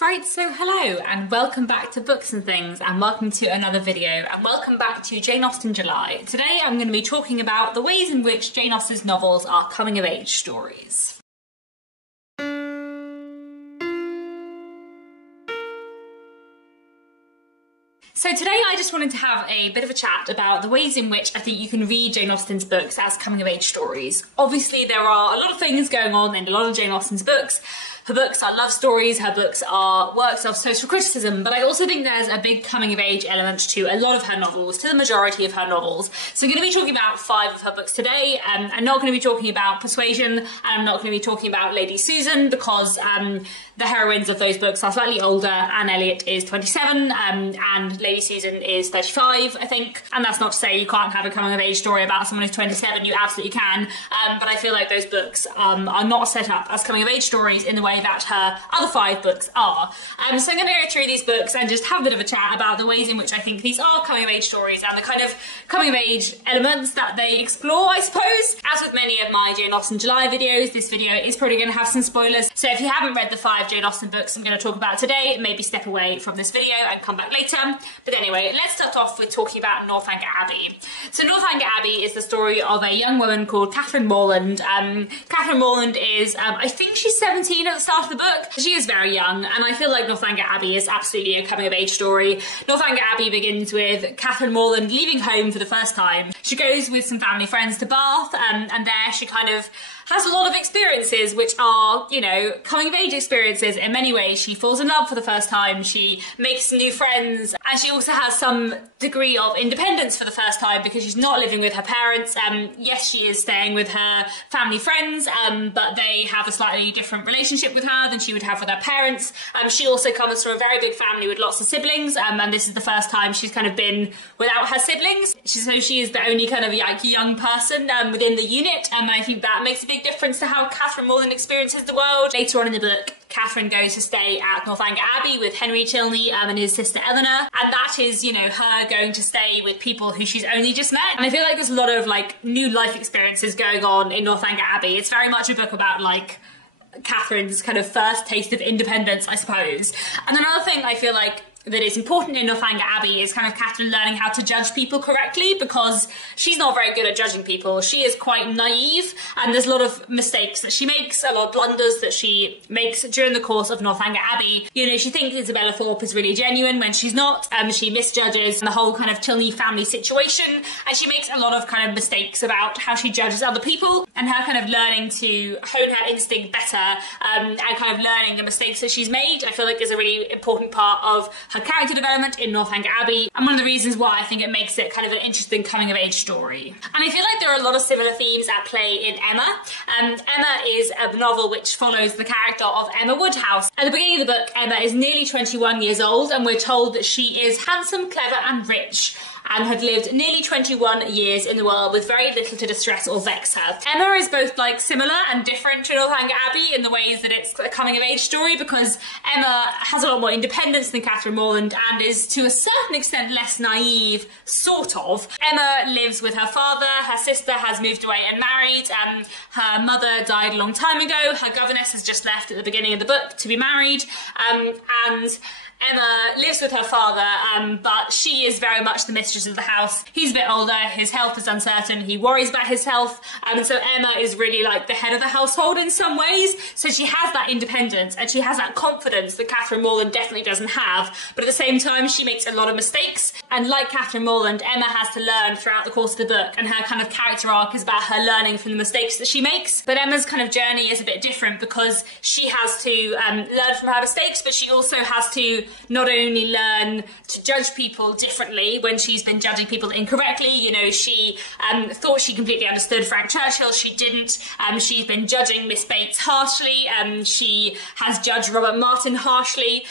Right, so hello and welcome back to Books and Things, and welcome to another video, and welcome back to Jane Austen July. Today I'm going to be talking about the ways in which Jane Austen's novels are coming-of-age stories. So today I just wanted to have a bit of a chat about the ways in which I think you can read Jane Austen's books as coming-of-age stories. Obviously there are a lot of things going on in a lot of Jane Austen's books. Her books are love stories, her books are works of social criticism, but I also think there's a big coming-of-age element to a lot of her novels, to the majority of her novels. So I'm going to be talking about 5 of her books today. I'm not going to be talking about Persuasion, and I'm not going to be talking about Lady Susan, because the heroines of those books are slightly older. Anne Elliot is 27, and Lady Susan is 35, I think. And that's not to say you can't have a coming-of-age story about someone who's 27, you absolutely can. But I feel like those books are not set up as coming-of-age stories in the way that her other 5 books are. So I'm going to go through these books and just have a bit of a chat about the ways in which I think these are coming-of-age stories and the kind of coming-of-age elements that they explore, I suppose. As with many of my Jane Austen July videos, this video is probably going to have some spoilers. So if you haven't read the 5 Jane Austen books I'm going to talk about today, maybe step away from this video and come back later. But anyway, let's start off with talking about Northanger Abbey. So Northanger Abbey is the story of a young woman called Catherine Morland. Catherine Morland is, I think she's 17 at the start of the book. She is very young, and I feel like Northanger Abbey is absolutely a coming-of-age story. Northanger Abbey begins with Catherine Morland leaving home for the first time. She goes with some family friends to Bath, and there she kind of has a lot of experiences which are, you know, coming-of-age experiences in many ways. She falls in love for the first time, she makes new friends, and she also has some degree of independence for the first time because she's not living with her parents. Yes, she is staying with her family friends, but they have a slightly different relationship with her than she would have with her parents. She also comes from a very big family with lots of siblings, and this is the first time she's kind of been without her siblings. So she is the only kind of like young person within the unit, and I think that makes a big difference to how Catherine Morland experiences the world. Later on in the book, Catherine goes to stay at Northanger Abbey with Henry Tilney and his sister Eleanor, and that is, you know, her going to stay with people who she's only just met. And I feel like there's a lot of like new life experiences going on in Northanger Abbey. It's very much a book about like Catherine's kind of first taste of independence, I suppose. And another thing I feel like that is important in Northanger Abbey is kind of Catherine learning how to judge people correctly, because she's not very good at judging people. She is quite naive, and there's a lot of mistakes that she makes, a lot of blunders that she makes during the course of Northanger Abbey. You know, she thinks Isabella Thorpe is really genuine when she's not. She misjudges the whole kind of Tilney family situation, and she makes a lot of kind of mistakes about how she judges other people, and her kind of learning to hone her instinct better, and kind of learning the mistakes that she's made, I feel like is a really important part of her character development in Northanger Abbey, and one of the reasons why I think it makes it kind of an interesting coming-of-age story. And I feel like there are a lot of similar themes at play in Emma. Emma is a novel which follows the character of Emma Woodhouse. At the beginning of the book, Emma is nearly 21 years old, and we're told that she is handsome, clever, and rich, and had lived nearly 21 years in the world with very little to distress or vex her. Emma is both like similar and different to Northanger Abbey in the ways that it's a coming-of-age story, because Emma has a lot more independence than Catherine Morland and is to a certain extent less naive, sort of. Emma lives with her father, her sister has moved away and married, her mother died a long time ago, her governess has just left at the beginning of the book to be married, and Emma lives with her father, but she is very much the mistress of the house. He's a bit older, his health is uncertain, he worries about his health, and so Emma is really like the head of the household in some ways. So she has that independence and she has that confidence that Catherine Morland definitely doesn't have, but at the same time she makes a lot of mistakes. And like Catherine Morland, Emma has to learn throughout the course of the book, and her kind of character arc is about her learning from the mistakes that she makes. But Emma's kind of journey is a bit different, because she has to learn from her mistakes, but she also has to not only learn to judge people differently when she's been judging people incorrectly. You know, she thought she completely understood Frank Churchill, she didn't. She's been judging Miss Bates harshly, she has judged Robert Martin harshly,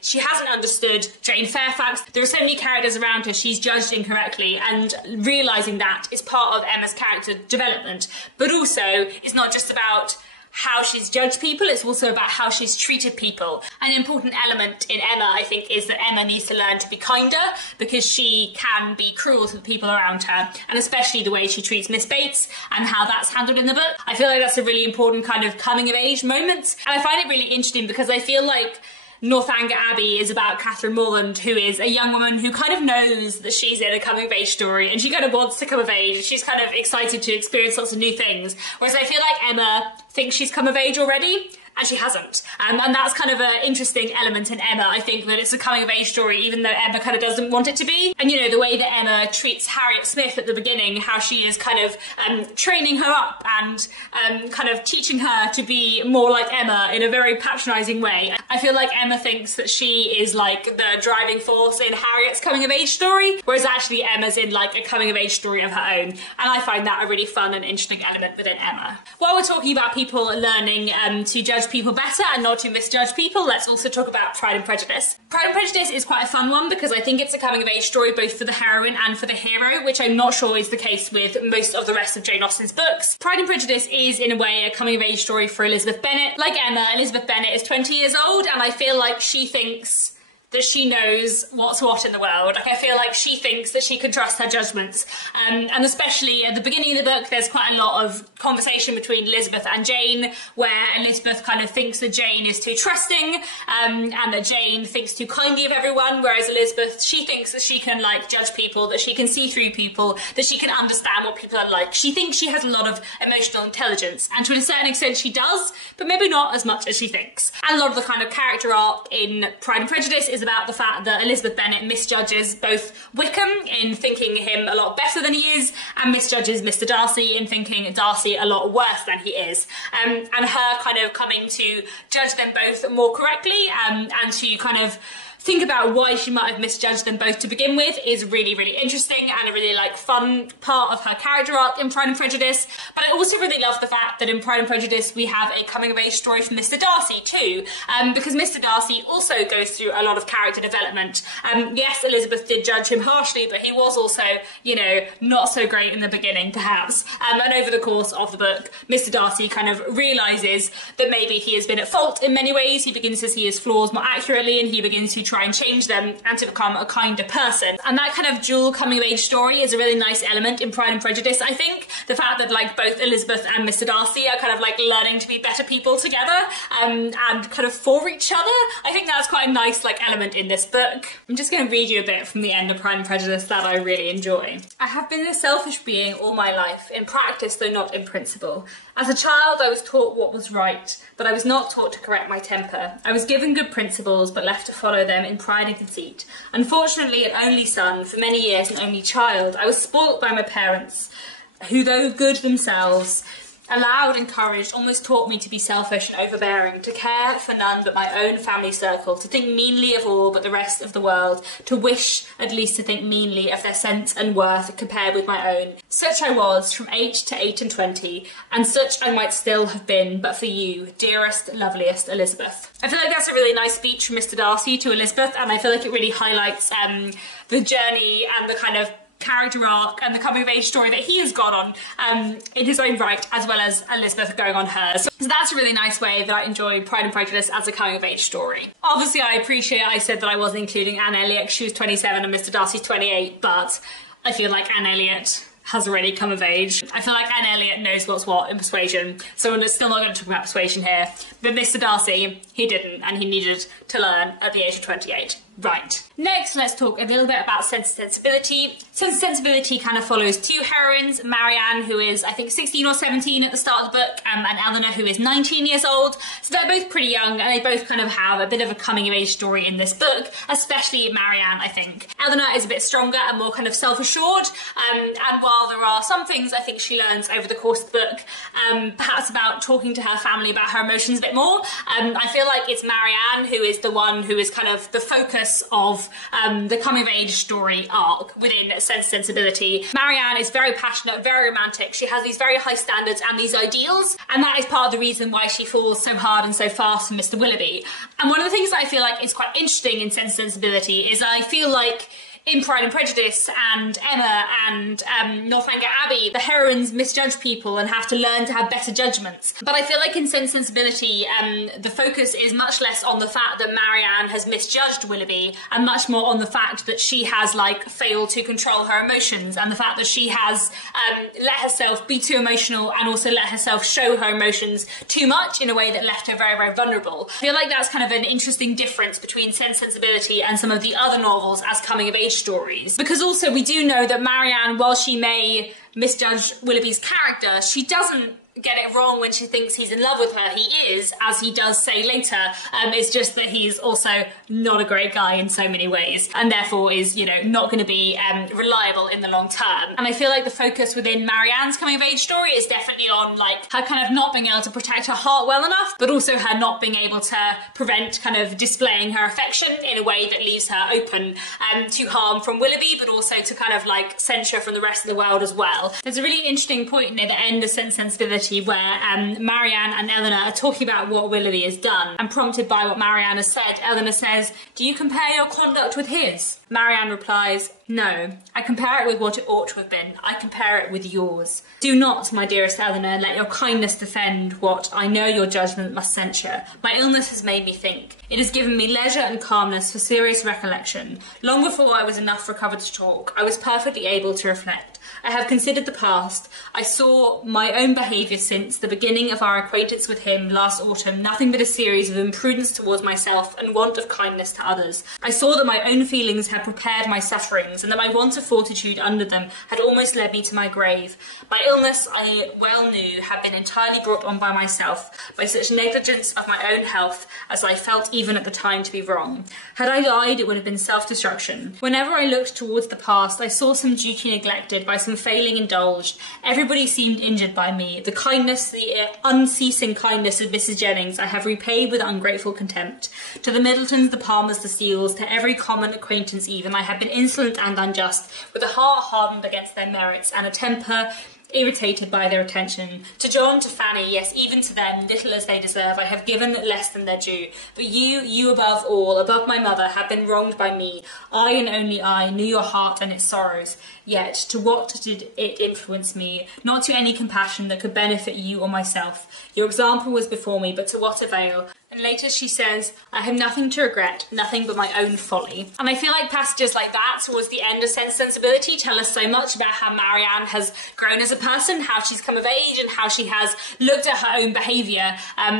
she hasn't understood Jane Fairfax. There are so many characters around her she's judged incorrectly, and realising that is part of Emma's character development. But also, it's not just about how she's judged people, it's also about how she's treated people. An important element in Emma, I think, is that Emma needs to learn to be kinder, because she can be cruel to the people around her, and especially the way she treats Miss Bates and how that's handled in the book. I feel like that's a really important kind of coming of age moment, and I find it really interesting because I feel like Northanger Abbey is about Catherine Morland, who is a young woman who kind of knows that she's in a coming of age story and she kind of wants to come of age and she's kind of excited to experience lots of new things. Whereas I feel like Emma thinks she's come of age already, and she hasn't. And that's kind of an interesting element in Emma. I think that it's a coming of age story, even though Emma kind of doesn't want it to be. And, you know, the way that Emma treats Harriet Smith at the beginning, how she is kind of training her up and kind of teaching her to be more like Emma in a very patronising way. I feel like Emma thinks that she is like the driving force in Harriet's coming of age story, whereas actually Emma's in like a coming of age story of her own. And I find that a really fun and interesting element within Emma. While we're talking about people learning to judge people better and not to misjudge people, let's also talk about Pride and Prejudice. Pride and Prejudice is quite a fun one because I think it's a coming of age story both for the heroine and for the hero, which I'm not sure is the case with most of the rest of Jane Austen's books. Pride and Prejudice is in a way a coming of age story for Elizabeth Bennet. Like Emma, Elizabeth Bennet is 20 years old and I feel like she thinks that she knows what's what in the world. Like, I feel like she thinks that she can trust her judgments. And especially at the beginning of the book, there's quite a lot of conversation between Elizabeth and Jane, where Elizabeth kind of thinks that Jane is too trusting, and that Jane thinks too kindly of everyone, whereas Elizabeth, she thinks that she can, like, judge people, that she can see through people, that she can understand what people are like. She thinks she has a lot of emotional intelligence, and to a certain extent she does, but maybe not as much as she thinks. And a lot of the kind of character arc in Pride and Prejudice is about the fact that Elizabeth Bennet misjudges both Wickham in thinking him a lot better than he is, and misjudges Mr. Darcy in thinking Darcy a lot worse than he is. And her kind of coming to judge them both more correctly, and to kind of think about why she might have misjudged them both to begin with is really, really interesting and a really like fun part of her character arc in Pride and Prejudice. But I also really love the fact that in Pride and Prejudice we have a coming of age story for Mr. Darcy too, because Mr. Darcy also goes through a lot of character development. Yes, Elizabeth did judge him harshly, but he was also, you know, not so great in the beginning perhaps. And over the course of the book, Mr. Darcy kind of realises that maybe he has been at fault in many ways. He begins to see his flaws more accurately and he begins to try and change them and to become a kinder person. And that kind of dual coming of age story is a really nice element in Pride and Prejudice, I think. The fact that like both Elizabeth and Mr. Darcy are kind of like learning to be better people together, and kind of for each other. I think that's quite a nice like element in this book. I'm just going to read you a bit from the end of Pride and Prejudice that I really enjoy. I have been a selfish being all my life, in practice though not in principle. As a child I was taught what was right, but I was not taught to correct my temper. I was given good principles but left to follow them in pride and conceit. Unfortunately an only son, for many years an only child, I was spoilt by my parents, who though good themselves, allowed, encouraged, almost taught me to be selfish and overbearing, to care for none but my own family circle, to think meanly of all but the rest of the world, to wish at least to think meanly of their sense and worth compared with my own. Such I was from 8 to 28, and such I might still have been but for you, dearest, loveliest Elizabeth. I feel like that's a really nice speech from Mr. Darcy to Elizabeth, and I feel like it really highlights the journey and the kind of character arc and the coming of age story that he has gone on in his own right, as well as Elizabeth going on hers. So that's a really nice way that I enjoy Pride and Prejudice as a coming of age story. Obviously I appreciate I said that I wasn't including Anne Elliot, she was 27 and Mr. Darcy's 28, but I feel like Anne Elliot has already come of age. I feel like Anne Elliot knows what's what in Persuasion, so we're still not going to talk about Persuasion here. But Mr. Darcy, he didn't, and he needed to learn at the age of 28. Right. Next, let's talk a little bit about Sense and Sensibility. Sense and Sensibility kind of follows two heroines, Marianne, who is, I think, 16 or 17 at the start of the book, and Eleanor, who is 19 years old. So they're both pretty young, and they both kind of have a bit of a coming-of-age story in this book, especially Marianne, I think. Eleanor is a bit stronger and more kind of self-assured, and while there are some things I think she learns over the course of the book, perhaps about talking to her family about her emotions a bit more, I feel like it's Marianne who is the one who is kind of the focus of the coming-of-age story arc within Sense and Sensibility. Marianne is very passionate, very romantic. She has these very high standards and these ideals, and that is part of the reason why she falls so hard and so fast from Mr. Willoughby. And one of the things that I feel like is quite interesting in Sense and Sensibility is I feel like in Pride and Prejudice and Emma and Northanger Abbey, the heroines misjudge people and have to learn to have better judgments. But I feel like in Sensibility, the focus is much less on the fact that Marianne has misjudged Willoughby and much more on the fact that she has like failed to control her emotions, and the fact that she has let herself be too emotional and also let herself show her emotions too much in a way that left her very, very vulnerable. I feel like that's kind of an interesting difference between Sensibility and some of the other novels as coming-of-age stories. Because also we do know that Marianne, while she may misjudge Willoughby's character, she doesn't get it wrong when she thinks he's in love with her. He is, as he does say later. It's just that he's also not a great guy in so many ways, and therefore is, you know, not going to be reliable in the long term. And I feel like the focus within Marianne's coming-of-age story is definitely on like her kind of not being able to protect her heart well enough, but also her not being able to prevent kind of displaying her affection in a way that leaves her open to harm from Willoughby, but also to kind of like censure from the rest of the world as well. There's a really interesting point near the end of Sensibility where Marianne and Eleanor are talking about what Willoughby has done, and prompted by what Marianne has said, Eleanor says, "Do you compare your conduct with his?" Marianne replies, "No, I compare it with what it ought to have been. I compare it with yours. Do not, my dearest Eleanor, let your kindness defend what I know your judgment must censure. My illness has made me think. It has given me leisure and calmness for serious recollection. Long before I was enough recovered to talk, I was perfectly able to reflect. I have considered the past. I saw my own behaviour since the beginning of our acquaintance with him last autumn nothing but a series of imprudence towards myself and want of kindness to others. I saw that my own feelings had prepared my sufferings, and that my want of fortitude under them had almost led me to my grave. My illness, I well knew, had been entirely brought on by myself, by such negligence of my own health as I felt even at the time to be wrong. Had I died, it would have been self-destruction. Whenever I looked towards the past, I saw some duty neglected, by some failing indulged. Everybody seemed injured by me. The kindness, the unceasing kindness of Mrs. Jennings I have repaid with ungrateful contempt. To the Middletons, the Palmers, the Steeles, to every common acquaintance even, I have been insolent and unjust, with a heart hardened against their merits, and a temper irritated by their attention. To John, to Fanny, yes, even to them, little as they deserve, I have given less than their due. But you above all, above my mother, have been wronged by me. I, and only I, knew your heart and its sorrows. Yet, to what did it influence me? Not to any compassion that could benefit you or myself. Your example was before me, but to what avail? And later she says, I have nothing to regret, nothing but my own folly. And I feel like passages like that towards the end of Sensibility tell us so much about how Marianne has grown as a person, how she's come of age, and how she has looked at her own behaviour,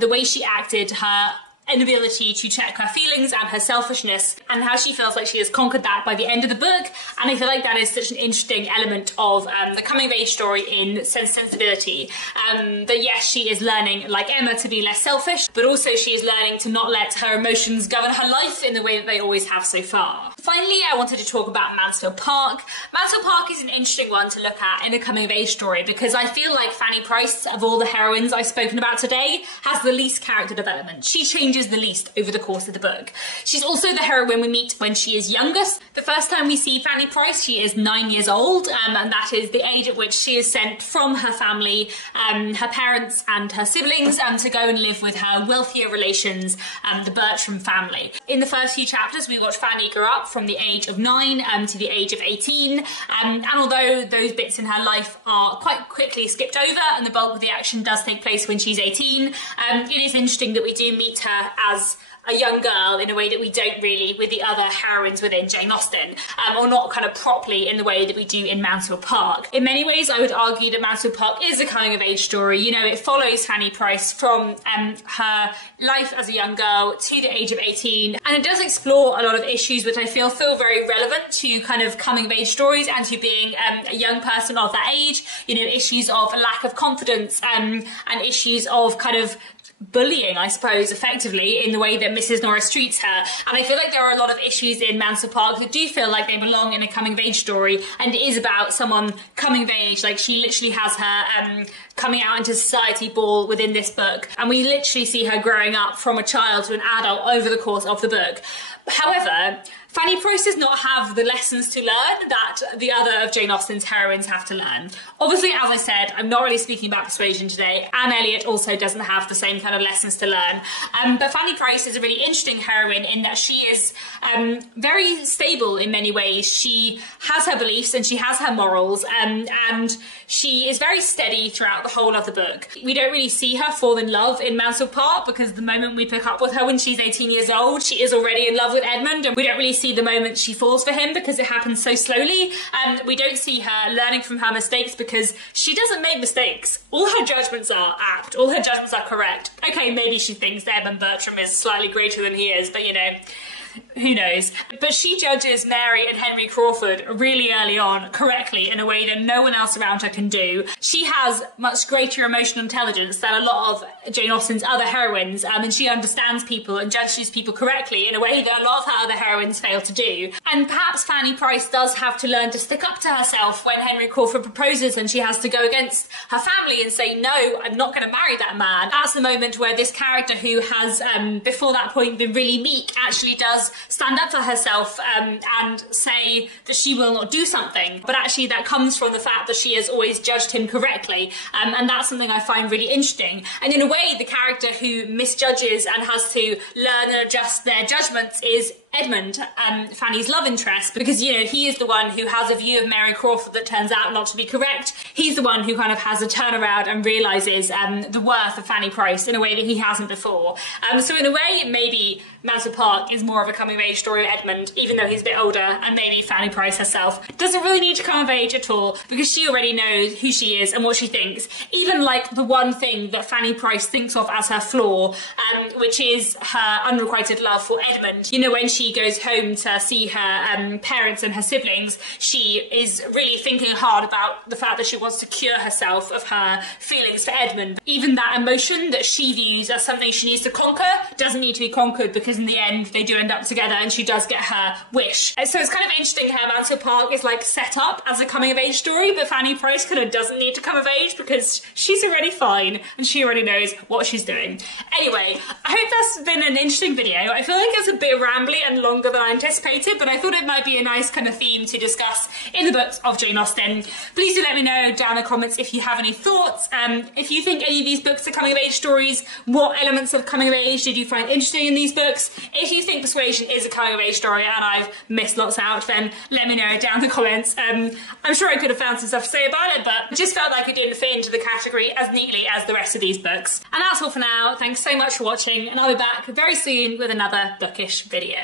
the way she acted, her inability to check her feelings and her selfishness, and how she feels like she has conquered that by the end of the book. And I feel like that is such an interesting element of the coming of age story in Sensibility. That yes, she is learning, like Emma, to be less selfish, but also she is learning to not let her emotions govern her life in the way that they always have so far. Finally, I wanted to talk about Mansfield Park. Mansfield Park is an interesting one to look at in a coming of age story, because I feel like Fanny Price, of all the heroines I've spoken about today, has the least character development. She changes the least over the course of the book. She's also the heroine we meet when she is youngest. The first time we see Fanny Price, she is 9 years old, and that is the age at which she is sent from her family, her parents and her siblings, to go and live with her wealthier relations, the Bertram family. In the first few chapters, we watch Fanny grow up from the age of 9 to the age of 18, and although those bits in her life are quite quickly skipped over and the bulk of the action does take place when she's 18, it is interesting that we do meet her as a young girl in a way that we don't really with the other heroines within Jane Austen, or not kind of properly in the way that we do in Mansfield Park. In many ways, I would argue that Mansfield Park is a coming-of-age story. You know, it follows Fanny Price from her life as a young girl to the age of 18, and it does explore a lot of issues which I feel very relevant to kind of coming-of-age stories and to being a young person of that age. You know, issues of a lack of confidence, and issues of kind of bullying, I suppose, effectively, in the way that Mrs. Norris treats her. And I feel like there are a lot of issues in Mansfield Park that do feel like they belong in a coming-of-age story, and it is about someone coming of age. Like, she literally has her coming out into society ball within this book, and we literally see her growing up from a child to an adult over the course of the book. However, Fanny Price does not have the lessons to learn that the other of Jane Austen's heroines have to learn. Obviously, as I said, I'm not really speaking about persuasion today. Anne Elliot also doesn't have the same kind of lessons to learn. But Fanny Price is a really interesting heroine in that she is very stable in many ways. She has her beliefs and she has her morals, and she is very steady throughout the whole of the book. We don't really see her fall in love in Mansfield Park, because the moment we pick up with her when she's 18 years old, she is already in love with Edmund, and we don't really see the moment she falls for him because it happens so slowly. And we don't see her learning from her mistakes because she doesn't make mistakes. All her judgments are apt, all her judgments are correct. Okay, maybe she thinks that Edmund Bertram is slightly greater than he is, but you know, who knows? But she judges Mary and Henry Crawford really early on correctly in a way that no one else around her can do. She has much greater emotional intelligence than a lot of Jane Austen's other heroines, and she understands people and judges people correctly in a way that a lot of her other heroines fail to do. And perhaps Fanny Price does have to learn to stick up to herself when Henry Crawford proposes and she has to go against her family and say, no, I'm not going to marry that man. That's the moment where this character, who has before that point been really meek, actually does stand up for herself and say that she will not do something. But actually that comes from the fact that she has always judged him correctly, and that's something I find really interesting. And in a way, the character who misjudges and has to learn and adjust their judgments is Edmund, Fanny's love interest, because, you know, he is the one who has a view of Mary Crawford that turns out not to be correct. He's the one who kind of has a turnaround and realises the worth of Fanny Price in a way that he hasn't before. So in a way, maybe Mansfield Park is more of a coming-of-age story of Edmund, even though he's a bit older, and maybe Fanny Price herself doesn't really need to come of age at all, because she already knows who she is and what she thinks. Even like the one thing that Fanny Price thinks of as her flaw, which is her unrequited love for Edmund. You know, when she goes home to see her parents and her siblings, she is really thinking hard about the fact that she wants to cure herself of her feelings for Edmund. Even that emotion that she views as something she needs to conquer doesn't need to be conquered, because in the end they do end up together and she does get her wish. And so it's kind of interesting how Mansfield Park is like set up as a coming of age story, but Fanny Price kind of doesn't need to come of age because she's already fine and she already knows what she's doing. Anyway, I hope that's been an interesting video. I feel like it's a bit rambly and longer than I anticipated, but I thought it might be a nice kind of theme to discuss in the books of Jane Austen. Please do let me know down in the comments if you have any thoughts. If you think any of these books are coming of age stories, what elements of coming of age did you find interesting in these books? If you think Persuasion is a coming of age story and I've missed lots out, then let me know down in the comments. I'm sure I could have found some stuff to say about it, but it just felt like it didn't fit into the category as neatly as the rest of these books. And that's all for now. Thanks so much for watching, and I'll be back very soon with another bookish video.